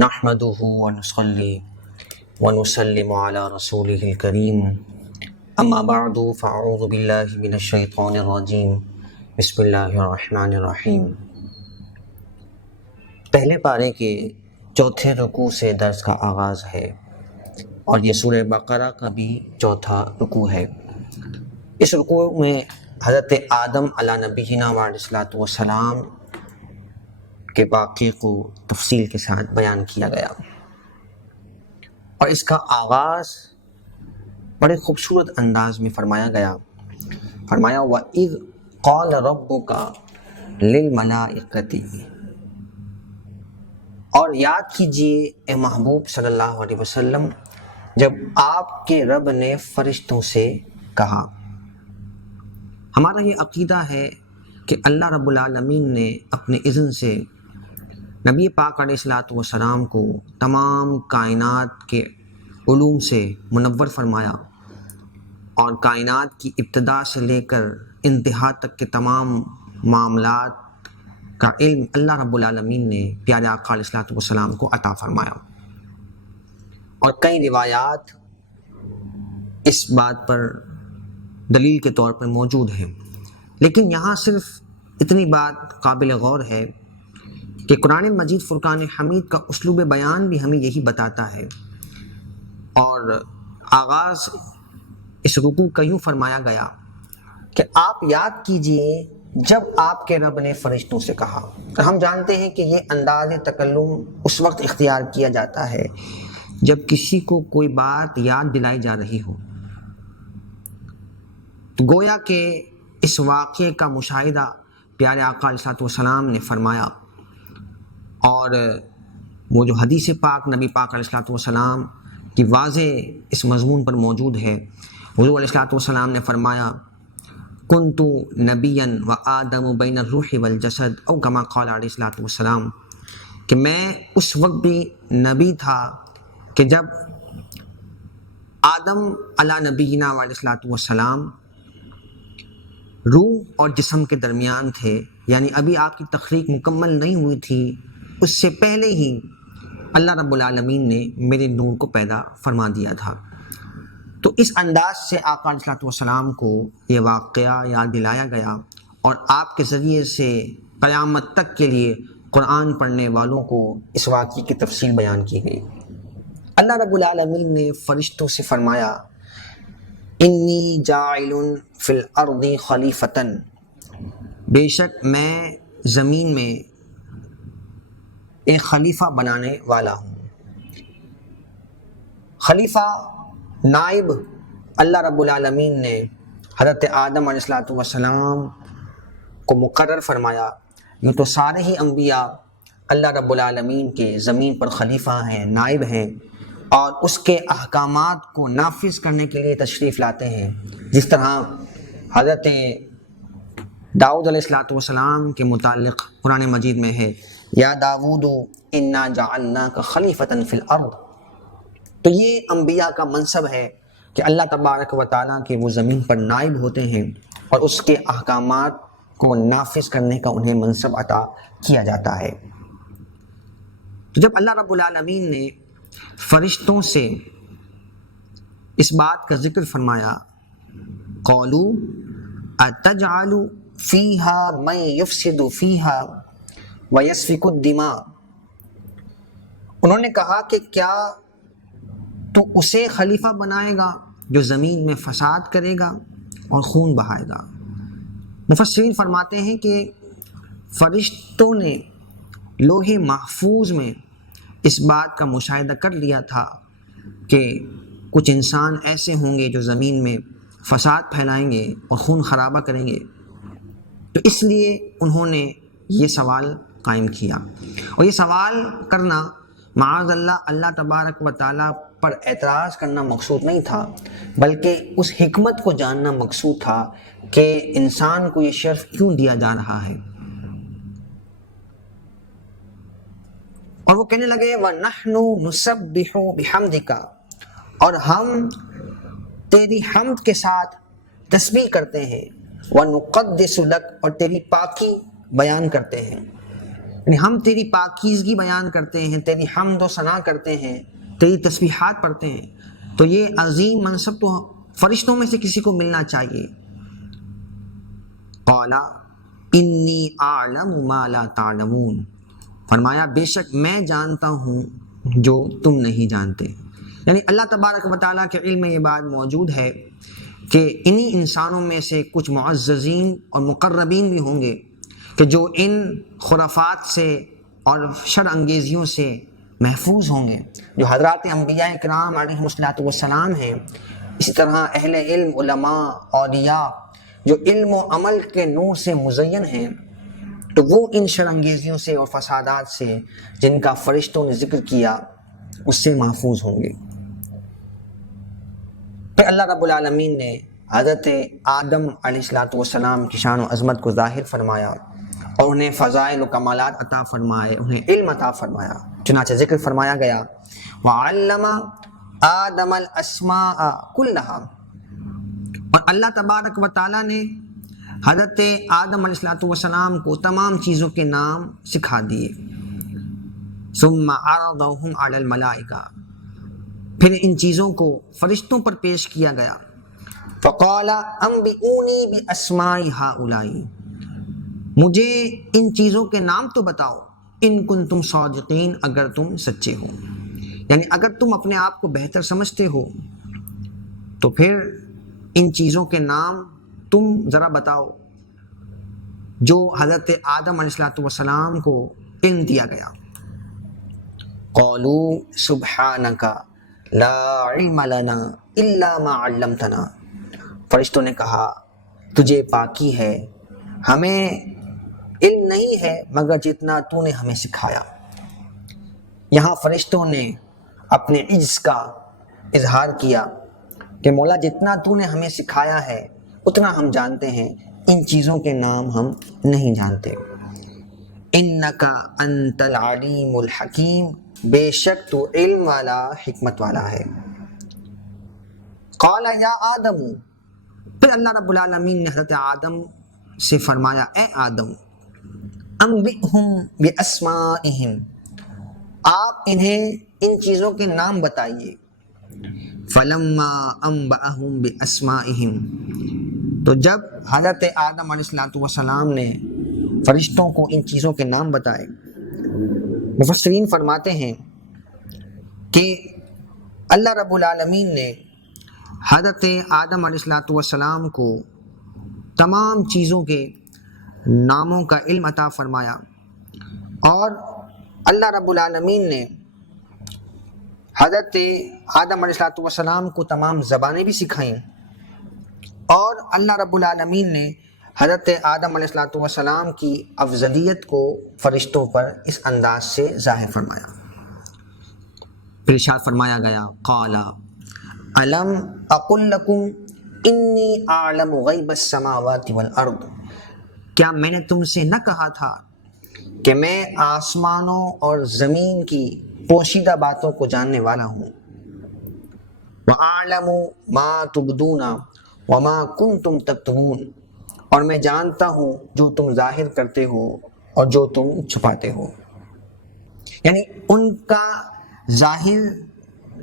نحمده ونصلي ونسلم على رسوله الكريم اما بعد فاعوذ بالله من الشیطان الرجیم بسم اللہ الرحمن الرحیم۔ پہلے پارے کے چوتھے رکوع سے درس کا آغاز ہے اور یہ سورہ بقرہ کا بھی چوتھا رکوع ہے۔ اس رکوع میں حضرت آدم علی نبینا علیہ السلام کے واقعے کو تفصیل کے ساتھ بیان کیا گیا اور اس کا آغاز بڑے خوبصورت انداز میں فرمایا گیا۔ فرمایا وَإِذْ قَالَ رَبُّكَ لِلْمَلَائِكَةِ، اور یاد کیجئے اے محبوب صلی اللہ علیہ وسلم جب آپ کے رب نے فرشتوں سے کہا۔ ہمارا یہ عقیدہ ہے کہ اللہ رب العالمین نے اپنے اذن سے نبی پاک علیہ السلام کو تمام کائنات کے علوم سے منور فرمایا اور کائنات کی ابتدا سے لے کر انتہا تک کے تمام معاملات کا علم اللہ رب العالمین نے پیارے آقا علیہ السلام کو عطا فرمایا، اور کئی روایات اس بات پر دلیل کے طور پر موجود ہیں۔ لیکن یہاں صرف اتنی بات قابل غور ہے کہ قرآن مجید فرقان حمید کا اسلوب بیان بھی ہمیں یہی بتاتا ہے، اور آغاز اس رکوع کا یوں فرمایا گیا کہ آپ یاد کیجئے جب آپ کے رب نے فرشتوں سے کہا۔ ہم جانتے ہیں کہ یہ انداز تکلم اس وقت اختیار کیا جاتا ہے جب کسی کو کوئی بات یاد دلائی جا رہی ہو، تو گویا کہ اس واقعے کا مشاہدہ پیارے آقا علیہ السلام نے فرمایا، اور وہ جو حدیث پاک نبی پاک علیہ السلام کی واضح اس مضمون پر موجود ہے۔ حضور علیہ السلام نے فرمایا کنتُ نبیا و آدم بین الروح والجسد، او کما قال علیہ السلام، کہ میں اس وقت بھی نبی تھا کہ جب آدم علی نبینا علیہ السلام روح اور جسم کے درمیان تھے، یعنی ابھی آپ کی تخلیق مکمل نہیں ہوئی تھی، اس سے پہلے ہی اللہ رب العالمین نے میرے نور کو پیدا فرما دیا تھا۔ تو اس انداز سے آقا علیہ السلام کو یہ واقعہ یاد دلایا گیا، اور آپ کے ذریعے سے قیامت تک کے لیے قرآن پڑھنے والوں کو اس واقعے کی تفصیل بیان کی گئی۔ اللہ رب العالمین نے فرشتوں سے فرمایا انی جاعل فی الارض خلیفۃ، بے شک میں زمین میں ایک خلیفہ بنانے والا ہوں۔ خلیفہ نائب اللہ رب العالمین نے حضرت آدم علیہ السلام کو مقرر فرمایا۔ یہ تو سارے ہی انبیاء اللہ رب العالمین کے زمین پر خلیفہ ہیں، نائب ہیں، اور اس کے احکامات کو نافذ کرنے کے لیے تشریف لاتے ہیں، جس طرح حضرت داؤد علیہ السلام کے متعلق قرآن مجید میں ہے یا داود انا جعلناک خلیفۃ فی الارض۔ تو یہ انبیاء کا منصب ہے کہ اللہ تبارک و تعالیٰ کے وہ زمین پر نائب ہوتے ہیں اور اس کے احکامات کو نافذ کرنے کا انہیں منصب عطا کیا جاتا ہے۔ تو جب اللہ رب العالمین نے فرشتوں سے اس بات کا ذکر فرمایا قالوا اتجعل فیہا من یفسد فیہا ویسفک الدماء، انہوں نے کہا کہ کیا تو اسے خلیفہ بنائے گا جو زمین میں فساد کرے گا اور خون بہائے گا۔ مفسرین فرماتے ہیں کہ فرشتوں نے لوح محفوظ میں اس بات کا مشاہدہ کر لیا تھا کہ کچھ انسان ایسے ہوں گے جو زمین میں فساد پھیلائیں گے اور خون خرابہ کریں گے، تو اس لیے انہوں نے یہ سوال قائم کیا، اور یہ سوال کرنا معاذ اللہ تبارک و تعالیٰ پر اعتراض کرنا مقصود نہیں تھا، بلکہ اس حکمت کو جاننا مقصود تھا کہ انسان کو یہ شرف کیوں دیا جا رہا ہے۔ اور وہ کہنے لگے وَنَحْنُ نُسَبِّحُ بِحَمْدِكَ، اور ہم تیری حمد کے ساتھ تسبیح کرتے ہیں، وَنُقَدِّسُ لَكَ، اور تیری پاکی بیان کرتے ہیں۔ یعنی ہم تیری پاکیزگی بیان کرتے ہیں، تیری حمد و ثنا کرتے ہیں، تیری تسبیحات پڑھتے ہیں، تو یہ عظیم منصب تو فرشتوں میں سے کسی کو ملنا چاہیے۔ قال انی اعلم ما لا تعلمون، فرمایا بے شک میں جانتا ہوں جو تم نہیں جانتے۔ یعنی اللہ تبارک و تعالیٰ کے علم میں یہ بات موجود ہے کہ انہی انسانوں میں سے کچھ معززین اور مقربین بھی ہوں گے کہ جو ان خرافات سے اور شر انگیزیوں سے محفوظ ہوں گے، جو حضرات انبیاء کرام علیہم السلام ہیں، اسی طرح اہل علم، علماء، اولیاء جو علم و عمل کے نور سے مزین ہیں، تو وہ ان شر انگیزیوں سے اور فسادات سے جن کا فرشتوں نے ذکر کیا اس سے محفوظ ہوں گے۔ پھر اللہ رب العالمین نے حضرت آدم علیہ السلام کی شان و عظمت کو ظاہر فرمایا اور انہیں فضائل و کمالات عطا فرمائے، انہیں علم عطا فرمایا۔ چنانچہ ذکر فرمایا گیا وَعَلَّمَ آدَمَ الْأَسْمَاءَ كُلَّهَا، اور اللہ تبارک و تعالیٰ نے حضرت آدم علیہ السلام کو تمام چیزوں کے نام سکھا دیے۔ ثُمَّ عَرَضَهُمْ عَلَى الْمَلَائِكَةِ، پھر ان چیزوں کو فرشتوں پر پیش کیا گیا۔ فَقَالَ أَنبِئُونِي بِأَسْمَاءِ هَؤُلَاءِ، مجھے ان چیزوں کے نام تو بتاؤ، ان کنتم صادقین، اگر تم سچے ہو، یعنی اگر تم اپنے آپ کو بہتر سمجھتے ہو تو پھر ان چیزوں کے نام تم ذرا بتاؤ جو حضرت آدم علیہ السلام کو علم دیا گیا۔ قالوا سبحانک لا علم لنا الا ما علمتنا، فرشتوں نے کہا تجھے پاکی ہے، ہمیں علم نہیں ہے مگر جتنا تو نے ہمیں سکھایا۔ یہاں فرشتوں نے اپنے عجز کا اظہار کیا کہ مولا جتنا تو نے ہمیں سکھایا ہے اتنا ہم جانتے ہیں، ان چیزوں کے نام ہم نہیں جانتے۔ انکا انت العلیم الحکیم، بے شک تو علم والا، حکمت والا ہے۔ قال یا آدم، پھر اللہ رب العالمین نے حضرت آدم سے فرمایا اے آدم، انبئہم باسمائہم، آپ انہیں ان چیزوں کے نام بتائیے۔ فلما انبأہم باسمائہم، تو جب حضرت آدم علیہ السلام نے فرشتوں کو ان چیزوں کے نام بتائے، مفسرین فرماتے ہیں کہ اللہ رب العالمین نے حضرت آدم علیہ السلام کو تمام چیزوں کے ناموں کا علم عطا فرمایا، اور اللہ رب العالمین نے حضرت آدم علیہ السلام کو تمام زبانیں بھی سکھائیں، اور اللہ رب العالمین نے حضرت آدم علیہ السلام کی افضلیت کو فرشتوں پر اس انداز سے ظاہر فرمایا۔ پھر ارشاد فرمایا گیا قال الم اقل لکم انی اعلم غیب السماوات والارض، کیا میں نے تم سے نہ کہا تھا کہ میں آسمانوں اور زمین کی پوشیدہ باتوں کو جاننے والا ہوں۔ وَأَعْلَمُ مَا تُبْدُونَ وَمَا كُنْتُمْ تَكْتُمُونَ، اور میں جانتا ہوں جو تم ظاہر کرتے ہو اور جو تم چھپاتے ہو۔ یعنی ان کا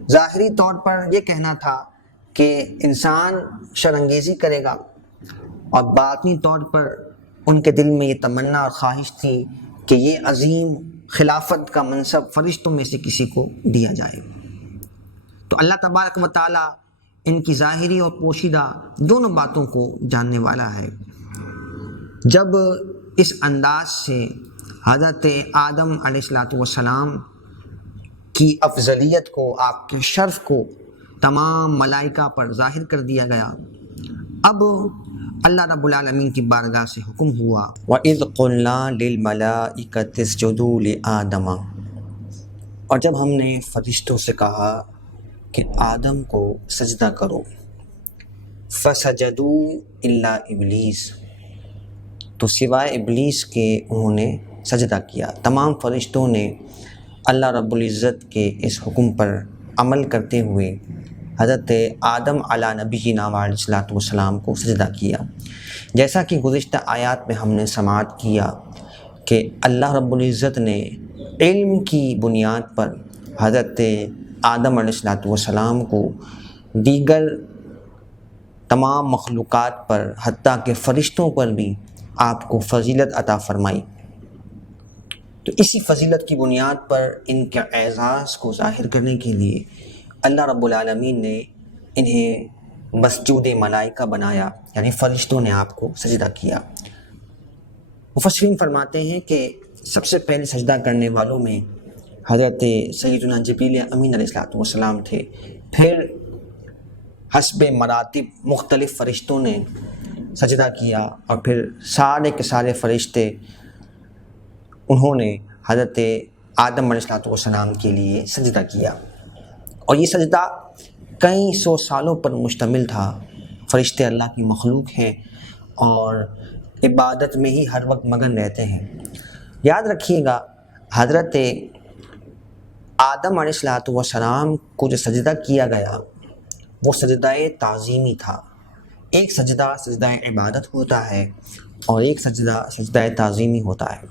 ظاہری طور پر یہ کہنا تھا کہ انسان شرانگیزی کرے گا، اور باطنی طور پر ان کے دل میں یہ تمنا اور خواہش تھی کہ یہ عظیم خلافت کا منصب فرشتوں میں سے کسی کو دیا جائے۔ تو اللہ تبارک و تعالیٰ ان کی ظاہری اور پوشیدہ دونوں باتوں کو جاننے والا ہے۔ جب اس انداز سے حضرت آدم علیہ السلام کی افضلیت کو، آپ کے شرف کو تمام ملائکہ پر ظاہر کر دیا گیا، اب اللہ رب العالمین کی بارگاہ سے حکم ہوا وَإِذْ قُلْنَا لِلْمَلَائِكَةِ اسْجُدُوا لِآدَمَ، اور جب ہم نے فرشتوں سے کہا کہ آدم کو سجدہ کرو، فَسَجَدُوا إِلَّا إِبْلِيسَ، تو سوائے ابلیس کے انہوں نے سجدہ کیا۔ تمام فرشتوں نے اللہ رب العزت کے اس حکم پر عمل کرتے ہوئے حضرت آدم علی نبینا علیہ السلام کو سجدہ کیا۔ جیسا کہ گزشتہ آیات میں ہم نے سماعت کیا کہ اللہ رب العزت نے علم کی بنیاد پر حضرت آدم علیہ السلام کو دیگر تمام مخلوقات پر حتیٰ کہ فرشتوں پر بھی آپ کو فضیلت عطا فرمائی۔ تو اسی فضیلت کی بنیاد پر ان کے اعزاز کو ظاہر کرنے کے لیے اللہ رب العالمین نے انہیں مسجود ملائکہ بنایا، یعنی فرشتوں نے آپ کو سجدہ کیا۔ مفسرین فرماتے ہیں کہ سب سے پہلے سجدہ کرنے والوں میں حضرت سیدنا جبریل امین علیہ السلام تھے، پھر حسب مراتب مختلف فرشتوں نے سجدہ کیا، اور پھر سارے کے سارے فرشتے انہوں نے حضرت آدم علیہ السلام کے لیے سجدہ کیا، اور یہ سجدہ کئی سو سالوں پر مشتمل تھا۔ فرشتے اللہ کی مخلوق ہیں اور عبادت میں ہی ہر وقت مگن رہتے ہیں۔ یاد رکھیے گا، حضرت آدم علیہ السلام کو جو سجدہ کیا گیا وہ سجدہ تعظیمی تھا۔ ایک سجدہ سجدہ عبادت ہوتا ہے اور ایک سجدہ سجدہ تعظیمی ہوتا ہے۔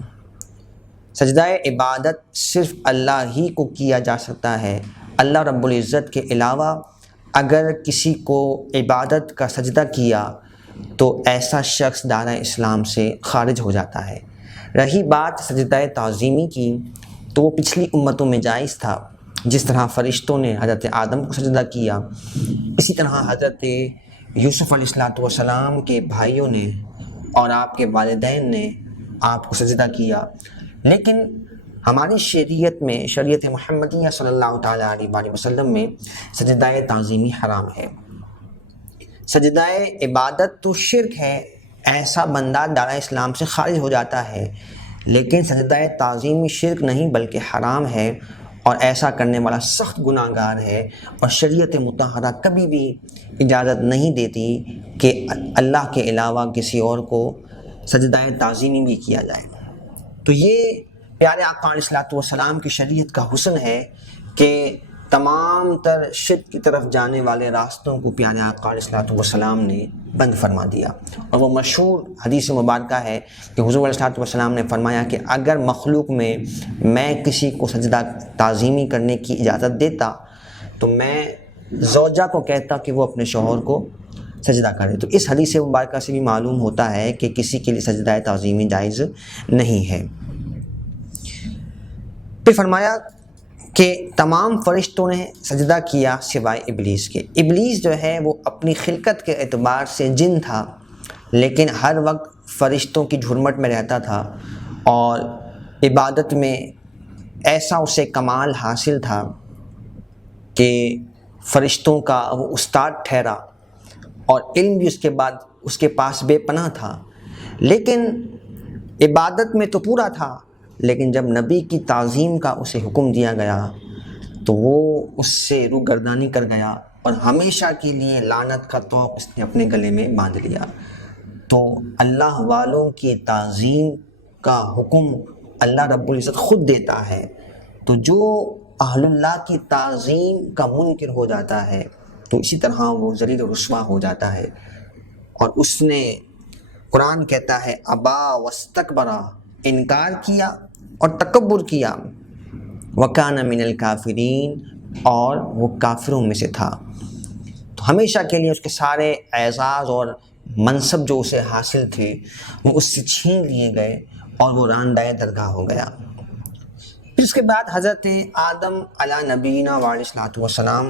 سجدہ عبادت صرف اللہ ہی کو کیا جا سکتا ہے۔ اللہ رب العزت کے علاوہ اگر کسی کو عبادت کا سجدہ کیا تو ایسا شخص دائرہ اسلام سے خارج ہو جاتا ہے۔ رہی بات سجدہ تعظیمی کی، تو وہ پچھلی امتوں میں جائز تھا۔ جس طرح فرشتوں نے حضرت آدم کو سجدہ کیا، اسی طرح حضرت یوسف علیہ السلام کے بھائیوں نے اور آپ کے والدین نے آپ کو سجدہ کیا۔ لیکن ہماری شریعت میں، شریعت محمدیہ صلی اللہ تعالیٰ علیہ وآلہ وسلم میں سجدہ تعظیمی حرام ہے۔ سجدہ عبادت تو شرک ہے، ایسا بندہ دائرہ اسلام سے خارج ہو جاتا ہے، لیکن سجدہ تعظیمی شرک نہیں بلکہ حرام ہے، اور ایسا کرنے والا سخت گناہ گار ہے، اور شریعت مطہرہ کبھی بھی اجازت نہیں دیتی کہ اللہ کے علاوہ کسی اور کو سجدہ تعظیمی بھی کیا جائے۔ تو یہ پیارے آقا علیہ السلام کی شریعت کا حسن ہے کہ تمام تر شرک کی طرف جانے والے راستوں کو پیارے آقا علیہ السلام نے بند فرما دیا۔ اور وہ مشہور حدیث مبارکہ ہے کہ حضور علیہ السلام نے فرمایا کہ اگر مخلوق میں کسی کو سجدہ تعظیمی کرنے کی اجازت دیتا تو میں زوجہ کو کہتا کہ وہ اپنے شوہر کو سجدہ کرے۔ تو اس حدیث مبارکہ سے بھی معلوم ہوتا ہے کہ کسی کے لیے سجدہ تعظیمی جائز نہیں ہے۔ پھر فرمایا کہ تمام فرشتوں نے سجدہ کیا سوائے ابلیس کے۔ ابلیس جو ہے وہ اپنی خلقت کے اعتبار سے جن تھا، لیکن ہر وقت فرشتوں کی جھرمٹ میں رہتا تھا، اور عبادت میں ایسا اسے کمال حاصل تھا کہ فرشتوں کا وہ استاد ٹھہرا، اور علم بھی اس کے پاس بے پناہ تھا۔ لیکن عبادت میں تو پورا تھا، لیکن جب نبی کی تعظیم کا اسے حکم دیا گیا تو وہ اس سے روگردانی کر گیا، اور ہمیشہ کے لیے لعنت کا طوق اس نے اپنے گلے میں باندھ لیا۔ تو اللہ والوں کی تعظیم کا حکم اللہ رب العزت خود دیتا ہے، تو جو اہل اللہ کی تعظیم کا منکر ہو جاتا ہے تو اسی طرح وہ ذلیل و رسوا ہو جاتا ہے۔ اور اس نے، قرآن کہتا ہے، ابا واستکبرا، انکار کیا اور تکبر کیا، وکان من الکافرین، اور وہ کافروں میں سے تھا۔ تو ہمیشہ کے لیے اس کے سارے اعزاز اور منصب جو اسے حاصل تھے وہ اس سے چھین لیے گئے، اور وہ راندۂ درگاہ ہو گیا۔ پھر اس کے بعد حضرت آدم علی نبینا علیہ السلام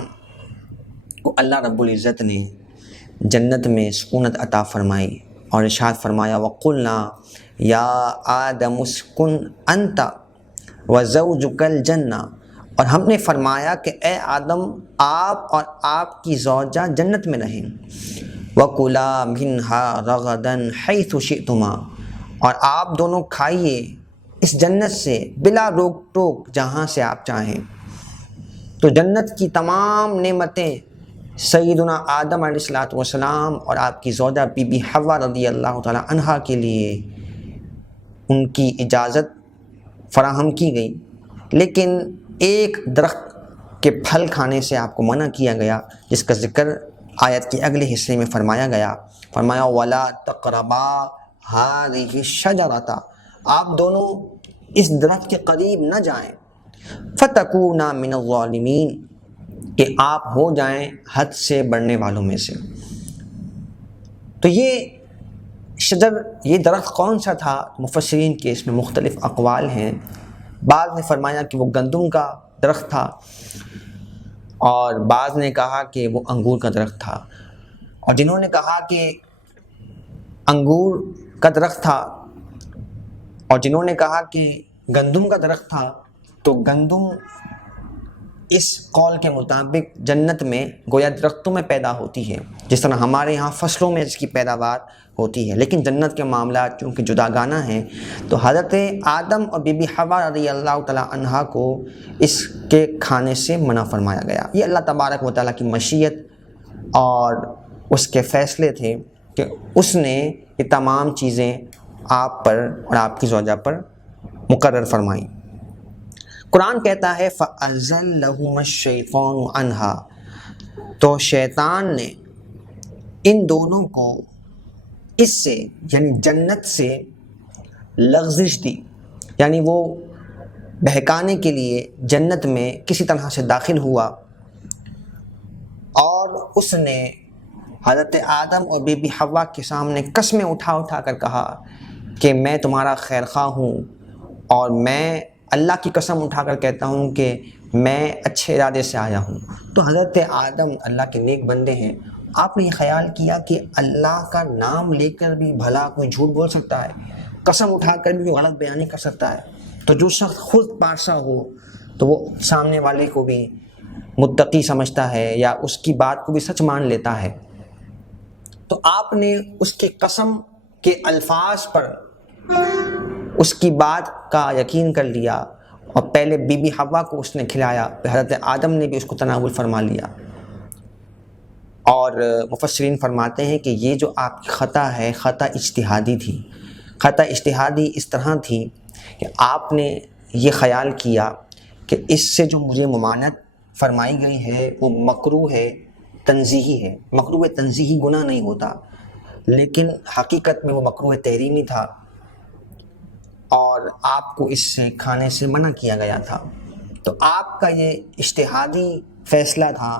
کو اللہ رب العزت نے جنت میں سکونت عطا فرمائی، اور ارشاد فرمایا وَقُلْنَا یا آدم اسکن انت وزوجک الجنہ، اور ہم نے فرمایا کہ اے آدم، آپ اور آپ کی زوجہ جنت میں رہیں، وَكُلَا مِنْهَا رَغَدًا حَيْثُ شِئْتُمَا، اور آپ دونوں کھائیے اس جنت سے بلا روک ٹوک جہاں سے آپ چاہیں۔ تو جنت کی تمام نعمتیں سیدنا آدم علیہ السلام اور آپ کی زوجہ بی بی حوا رضی اللہ تعالی عنہا کے لیے ان کی اجازت فراہم کی گئی، لیکن ایک درخت کے پھل کھانے سے آپ کو منع کیا گیا، جس کا ذکر آیت کے اگلے حصے میں فرمایا گیا۔ فرمایا وَلَا تَقْرَبَا هَٰذِهِ الشَّجَرَةَ، آپ دونوں اس درخت کے قریب نہ جائیں، فَتَكُونَا مِنَ الظَّالِمِينَ، کہ آپ ہو جائیں حد سے بڑھنے والوں میں سے۔ تو یہ شجر، یہ درخت کون سا تھا؟ مفسرین کے اس میں مختلف اقوال ہیں۔ بعض نے فرمایا کہ وہ گندم کا درخت تھا، اور بعض نے کہا کہ وہ انگور کا درخت تھا، اور جنہوں نے کہا کہ انگور کا درخت تھا اور جنہوں نے کہا کہ گندم کا درخت تھا، تو گندم اس قول کے مطابق جنت میں گویا درختوں میں پیدا ہوتی ہے، جس طرح ہمارے یہاں فصلوں میں اس کی پیداوار ہوتی ہے، لیکن جنت کے معاملات چونکہ جداگانہ ہیں، تو حضرت آدم اور بی بی حوا رضی اللہ تعالیٰ عنہا کو اس کے کھانے سے منع فرمایا گیا۔ یہ اللہ تبارک و تعالیٰ کی مشیت اور اس کے فیصلے تھے کہ اس نے یہ تمام چیزیں آپ پر اور آپ کی زوجہ پر مقرر فرمائیں۔ قرآن کہتا ہے فَأَزَلَّهُمَا الشَّيْطَانُ عَنْهَا، تو شیطان نے ان دونوں کو اس سے یعنی جنت سے لغزش دی، یعنی وہ بہکانے کے لیے جنت میں کسی طرح سے داخل ہوا، اور اس نے حضرت آدم اور بی بی حوا کے سامنے قسمیں اٹھا اٹھا کر کہا کہ میں تمہارا خیر خواہ ہوں، اور میں اللہ کی قسم اٹھا کر کہتا ہوں کہ میں اچھے ارادے سے آیا ہوں۔ تو حضرت آدم اللہ کے نیک بندے ہیں، آپ نے یہ خیال کیا کہ اللہ کا نام لے کر بھی بھلا کوئی جھوٹ بول سکتا ہے، قسم اٹھا کر بھی غلط بیانی کر سکتا ہے؟ تو جو شخص خود پارسا ہو تو وہ سامنے والے کو بھی متقی سمجھتا ہے یا اس کی بات کو بھی سچ مان لیتا ہے۔ تو آپ نے اس کے قسم کے الفاظ پر اس کی بات کا یقین کر لیا، اور پہلے بی بی حوا کو اس نے کھلایا، پھر حضرت آدم نے بھی اس کو تناول فرما لیا۔ اور مفسرین فرماتے ہیں کہ یہ جو آپ کی خطا ہے، خطا اجتہادی تھی۔ خطا اجتہادی اس طرح تھی کہ آپ نے یہ خیال کیا کہ اس سے جو مجھے ممانعت فرمائی گئی ہے وہ مکروہ ہے، تنزیہی ہے۔ مکروہ تنزیہی گناہ نہیں ہوتا، لیکن حقیقت میں وہ مکروہ تحریمی تھا، اور آپ کو اس سے کھانے سے منع کیا گیا تھا۔ تو آپ کا یہ اجتہادی فیصلہ تھا،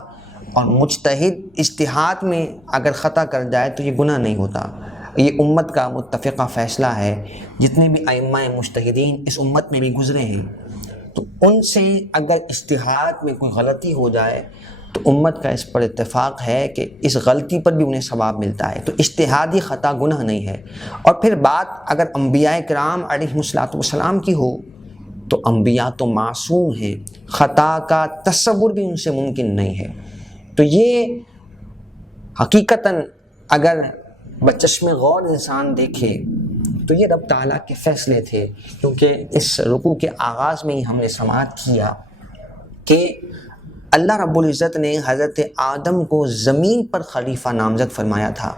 اور مجتہد اجتہاد میں اگر خطا کر جائے تو یہ گناہ نہیں ہوتا۔ یہ امت کا متفقہ فیصلہ ہے، جتنے بھی ائمہ مجتہدین اس امت میں بھی گزرے ہیں، تو ان سے اگر اجتہاد میں کوئی غلطی ہو جائے تو امت کا اس پر اتفاق ہے کہ اس غلطی پر بھی انہیں ثواب ملتا ہے۔ تو اجتہادی خطا گناہ نہیں ہے۔ اور پھر بات اگر انبیاء کرام علیہ السلام کی ہو تو انبیاء تو معصوم ہیں، خطا کا تصور بھی ان سے ممکن نہیں ہے۔ تو یہ حقیقتاً اگر بچشم غور انسان دیکھے تو یہ رب تعالیٰ کے فیصلے تھے، کیونکہ اس رکوع کے آغاز میں ہی ہم نے سماعت کیا کہ اللہ رب العزت نے حضرت آدم کو زمین پر خلیفہ نامزد فرمایا تھا،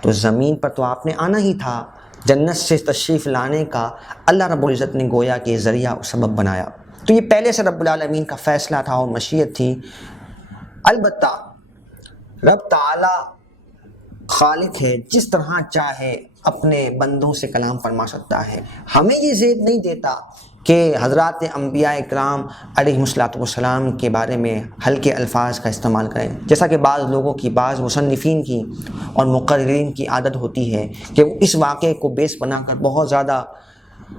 تو زمین پر تو آپ نے آنا ہی تھا، جنت سے تشریف لانے کا اللہ رب العزت نے گویا کہ ذریعہ و سبب بنایا۔ تو یہ پہلے سے رب العالمین کا فیصلہ تھا اور مشیت تھی۔ البتہ رب تعالیٰ خالق ہے، جس طرح چاہے اپنے بندوں سے کلام فرما سکتا ہے۔ ہمیں یہ زیب نہیں دیتا کہ حضرات انبیاء اکرام علیہ السلام کے بارے میں ہلکے الفاظ کا استعمال کریں، جیسا کہ بعض لوگوں کی، بعض مصنفین کی اور مقررین کی عادت ہوتی ہے کہ وہ اس واقعے کو بیس بنا کر بہت زیادہ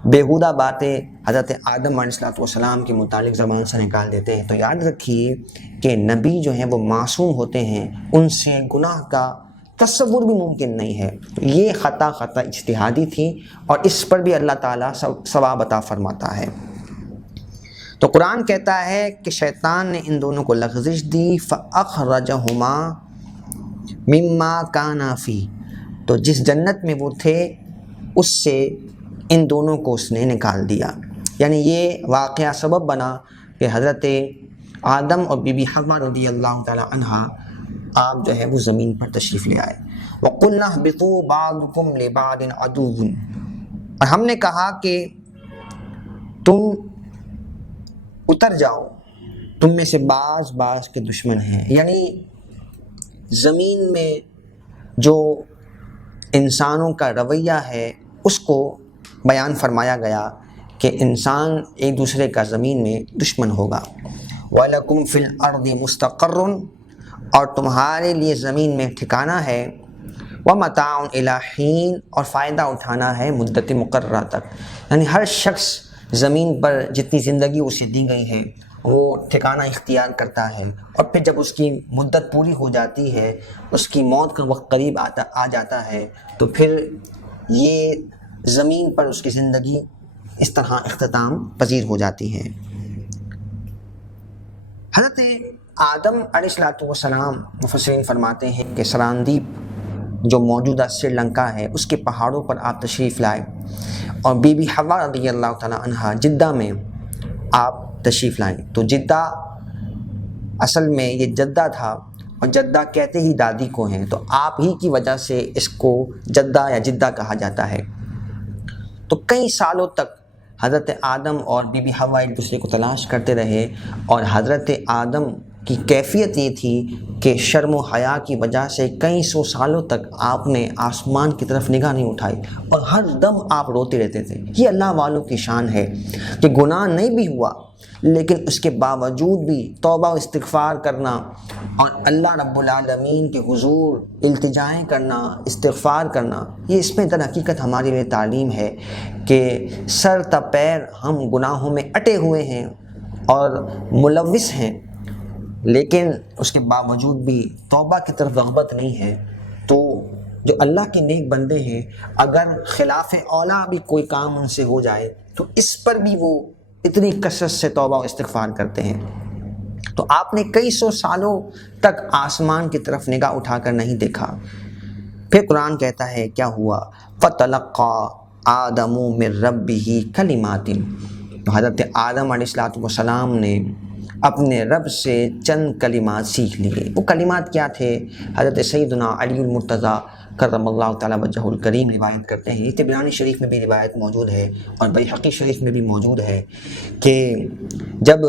بیہودہ باتیں حضرت آدم علیہ السلام کے متعلق زبان سے نکال دیتے ہیں۔ تو یاد رکھیے کہ نبی جو ہیں وہ معصوم ہوتے ہیں، ان سے گناہ کا تصور بھی ممکن نہیں ہے۔ یہ خطا اجتہادی تھی، اور اس پر بھی اللہ تعالیٰ ثواب عطا فرماتا ہے۔ تو قرآن کہتا ہے کہ شیطان نے ان دونوں کو لغزش دی، فَأَخْرَجَهُمَا مِمَّا كَانَا فِيهِ، تو جس جنت میں وہ تھے اس سے ان دونوں کو اس نے نکال دیا۔ یعنی یہ واقعہ سبب بنا کہ حضرت آدم اور بی بی حوا رضی اللہ تعالی عنہا آپ جو ہے وہ زمین پر تشریف لے آئے۔ وَقُلْنَا اهْبِطُوا بَعْضُكُمْ لِبَعْضٍ عَدُوٌّ، اور ہم نے کہا کہ تم اتر جاؤ، تم میں سے بعض کے دشمن ہیں۔ یعنی زمین میں جو انسانوں کا رویہ ہے اس کو بیان فرمایا گیا کہ انسان ایک دوسرے کا زمین میں دشمن ہوگا۔ وَلَكُمْ فِي الْأَرْضِ مُسْتَقَرٌّ، اور تمہارے لیے زمین میں ٹھکانہ ہے، وَمَتَاعٌ إِلَىٰ حِينٍ، اور فائدہ اٹھانا ہے مدت مقررہ تک۔ یعنی ہر شخص زمین پر جتنی زندگی اسے دی گئی ہے وہ ٹھکانہ اختیار کرتا ہے، اور پھر جب اس کی مدت پوری ہو جاتی ہے، اس کی موت کا وقت قریب آ جاتا ہے، تو پھر یہ زمین پر اس کی زندگی اس طرح اختتام پذیر ہو جاتی ہے۔ حضرت آدم علیہ السلام، مفسرین فرماتے ہیں کہ سراندیپ جو موجودہ سری لنکا ہے اس کے پہاڑوں پر آپ تشریف لائے، اور بی بی حوا رضی اللہ تعالیٰ عنہا جدہ میں آپ تشریف لائیں۔ تو جدہ اصل میں یہ جدہ تھا، اور جدہ کہتے ہی دادی کو ہیں، تو آپ ہی کی وجہ سے اس کو جدہ یا جدہ کہا جاتا ہے۔ تو کئی سالوں تک حضرت آدم اور بی بی حوا ایک دوسرے کو تلاش کرتے رہے، اور حضرت آدم کی کیفیت یہ تھی کہ شرم و حیا کی وجہ سے کئی سو سالوں تک آپ نے آسمان کی طرف نگاہ نہیں اٹھائی، اور ہر دم آپ روتے رہتے تھے۔ یہ اللہ والوں کی شان ہے کہ گناہ نہیں بھی ہوا لیکن اس کے باوجود بھی توبہ و استغفار کرنا، اور اللہ رب العالمین کے حضور التجائیں کرنا، استغفار کرنا، یہ اس میں در حقیقت ہمارے لیے تعلیم ہے کہ سر تا پیر ہم گناہوں میں اٹے ہوئے ہیں اور ملوث ہیں، لیکن اس کے باوجود بھی توبہ کی طرف رغبت نہیں ہے۔ تو جو اللہ کے نیک بندے ہیں، اگر خلاف اولا بھی کوئی کام ان سے ہو جائے تو اس پر بھی وہ اتنی کثرت سے توبہ و استغفار کرتے ہیں۔ تو آپ نے کئی سو سالوں تک آسمان کی طرف نگاہ اٹھا کر نہیں دیکھا۔ پھر قرآن کہتا ہے کیا ہوا؟ فَتَلَقَّىٰ آدَمُ مِن رَبِّهِ كَلِمَاتٍ، تو حضرت آدم علیہ السلام نے اپنے رب سے چند کلمات سیکھ لیے۔ وہ کلمات کیا تھے؟ حضرت سیدنا علی المرتضیٰ کرم اللہ تعالیٰ وجہہ الکریم روایت کرتے ہیں، طبرانی شریف میں بھی روایت موجود ہے اور بیہقی شریف میں بھی موجود ہے کہ جب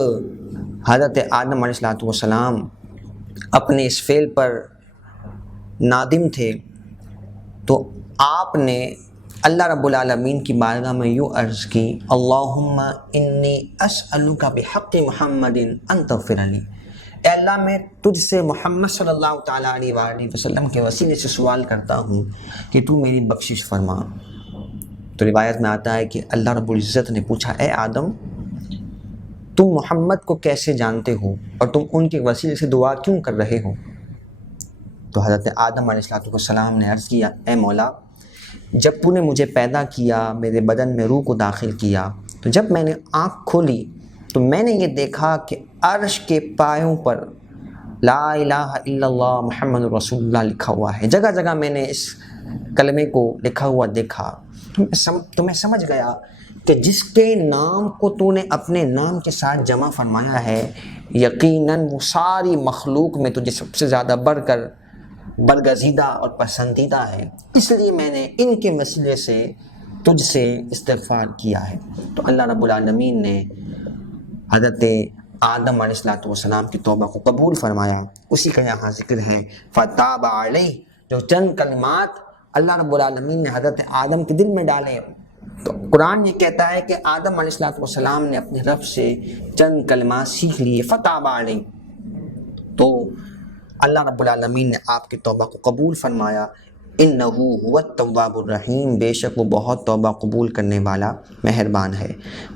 حضرت آدم علیہ السلام اپنے اس فعل پر نادم تھے تو آپ نے اللہ رب العالمین کی بارگاہ میں یوں عرض کی، اللہم انی اسألک بحق محمد ان تغفر لی، اے اللہ میں تجھ سے محمد صلی اللہ تعالیٰ علیہ وآلہ وسلم کے وسیلے سے سوال کرتا ہوں کہ تو میری بخشش فرما۔ تو روایت میں آتا ہے کہ اللہ رب العزت نے پوچھا، اے آدم تم محمد کو کیسے جانتے ہو اور تم ان کے وسیلے سے دعا کیوں کر رہے ہو؟ تو حضرت آدم علیہ السلام نے عرض کیا، اے مولا جب تو نے مجھے پیدا کیا، میرے بدن میں روح کو داخل کیا، تو جب میں نے آنکھ کھولی تو میں نے یہ دیکھا کہ عرش کے پایوں پر لا الہ الا اللہ محمد رسول اللہ لکھا ہوا ہے۔ جگہ جگہ میں نے اس کلمے کو لکھا ہوا دیکھا، تو میں سمجھ گیا کہ جس کے نام کو تو نے اپنے نام کے ساتھ جمع فرمایا ہے، یقیناً وہ ساری مخلوق میں تجھے سب سے زیادہ بڑھ کر برگزیدہ اور پسندیدہ ہے، اس لیے میں نے ان کے وسیلے سے تجھ سے استغفار کیا ہے۔ تو اللہ رب العالمین نے حضرت آدم علیہ السلام کی توبہ کو قبول فرمایا، اسی کا یہاں ذکر ہے فتاب علیہ، جو چند کلمات اللہ رب العالمین نے حضرت آدم کے دل میں ڈالے۔ تو قرآن یہ کہتا ہے کہ آدم علیہ السلام نے اپنے رب سے چند کلمات سیکھ لیے، فتاب علیہ، تو اللہ رب العالمین نے آپ کی توبہ کو قبول فرمایا۔ انہ هو التواب الرحیم، بے شک وہ بہت توبہ قبول کرنے والا مہربان ہے۔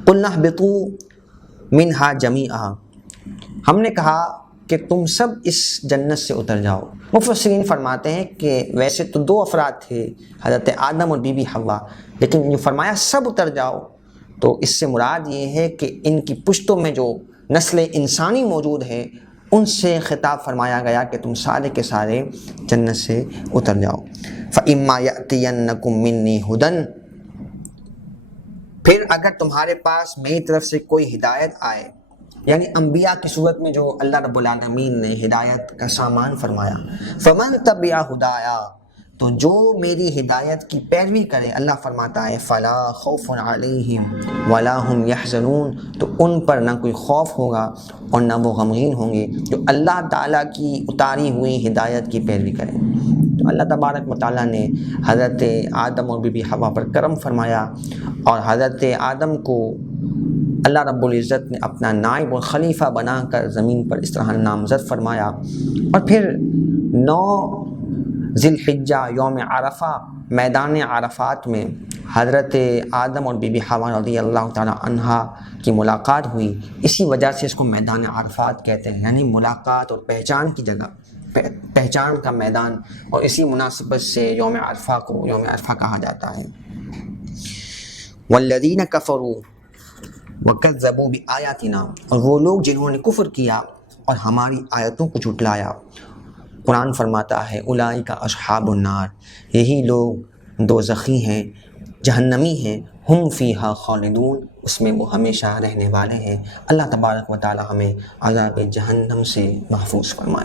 قلنا اہبطوا منہا جمیعا، ہم نے کہا کہ تم سب اس جنت سے اتر جاؤ۔ مفسرین فرماتے ہیں کہ ویسے تو دو افراد تھے، حضرت آدم اور بی بی حوا، لیکن جو فرمایا سب اتر جاؤ، تو اس سے مراد یہ ہے کہ ان کی پشتوں میں جو نسل انسانی موجود ہے ان سے خطاب فرمایا گیا کہ تم سارے کے سارے جنت سے اتر جاؤ۔ فَإِمَّا يَأْتِيَنَّكُم مِّنِّي هُدًى، پھر اگر تمہارے پاس میری طرف سے کوئی ہدایت آئے، یعنی انبیاء کی صورت میں جو اللہ رب العالمین نے ہدایت کا سامان فرمایا، فَمَن تَبِعَ هُدَايَا، تو جو میری ہدایت کی پیروی کرے، اللہ فرماتا ہے فَلَا خَوْفٌ عَلَيْهِمْ وَلَا هُمْ يَحْزَنُونَ، تو ان پر نہ کوئی خوف ہوگا اور نہ وہ غمگین ہوں گے جو اللہ تعالیٰ کی اتاری ہوئی ہدایت کی پیروی کریں۔ تو اللہ تبارک و تعالیٰ نے حضرت آدم اور بی بی حوا پر کرم فرمایا اور حضرت آدم کو اللہ رب العزت نے اپنا نائب اور خلیفہ بنا کر زمین پر اس طرح نامزد فرمایا۔ اور پھر 9 ذی الحجہ یوم عرفہ میدان عرفات میں حضرت آدم اور بی بی حوا رضی اللہ تعالیٰ عنہا کی ملاقات ہوئی، اسی وجہ سے اس کو میدان عرفات کہتے ہیں، یعنی ملاقات اور پہچان کی جگہ، پہچان کا میدان، اور اسی مناسبت سے یوم عرفہ کو یوم عرفہ کہا جاتا ہے۔ والذین کفروا وکذبوا بآیاتنا، اور وہ لوگ جنہوں نے کفر کیا اور ہماری آیتوں کو جھٹلایا، قرآن فرماتا ہے اولئک اصحاب النار، یہی لوگ دوزخی ہیں، جہنمی ہیں، ہم فیہا خالدون، اس میں وہ ہمیشہ رہنے والے ہیں۔ اللہ تبارک و تعالی ہمیں عذاب جہنم سے محفوظ فرمائے۔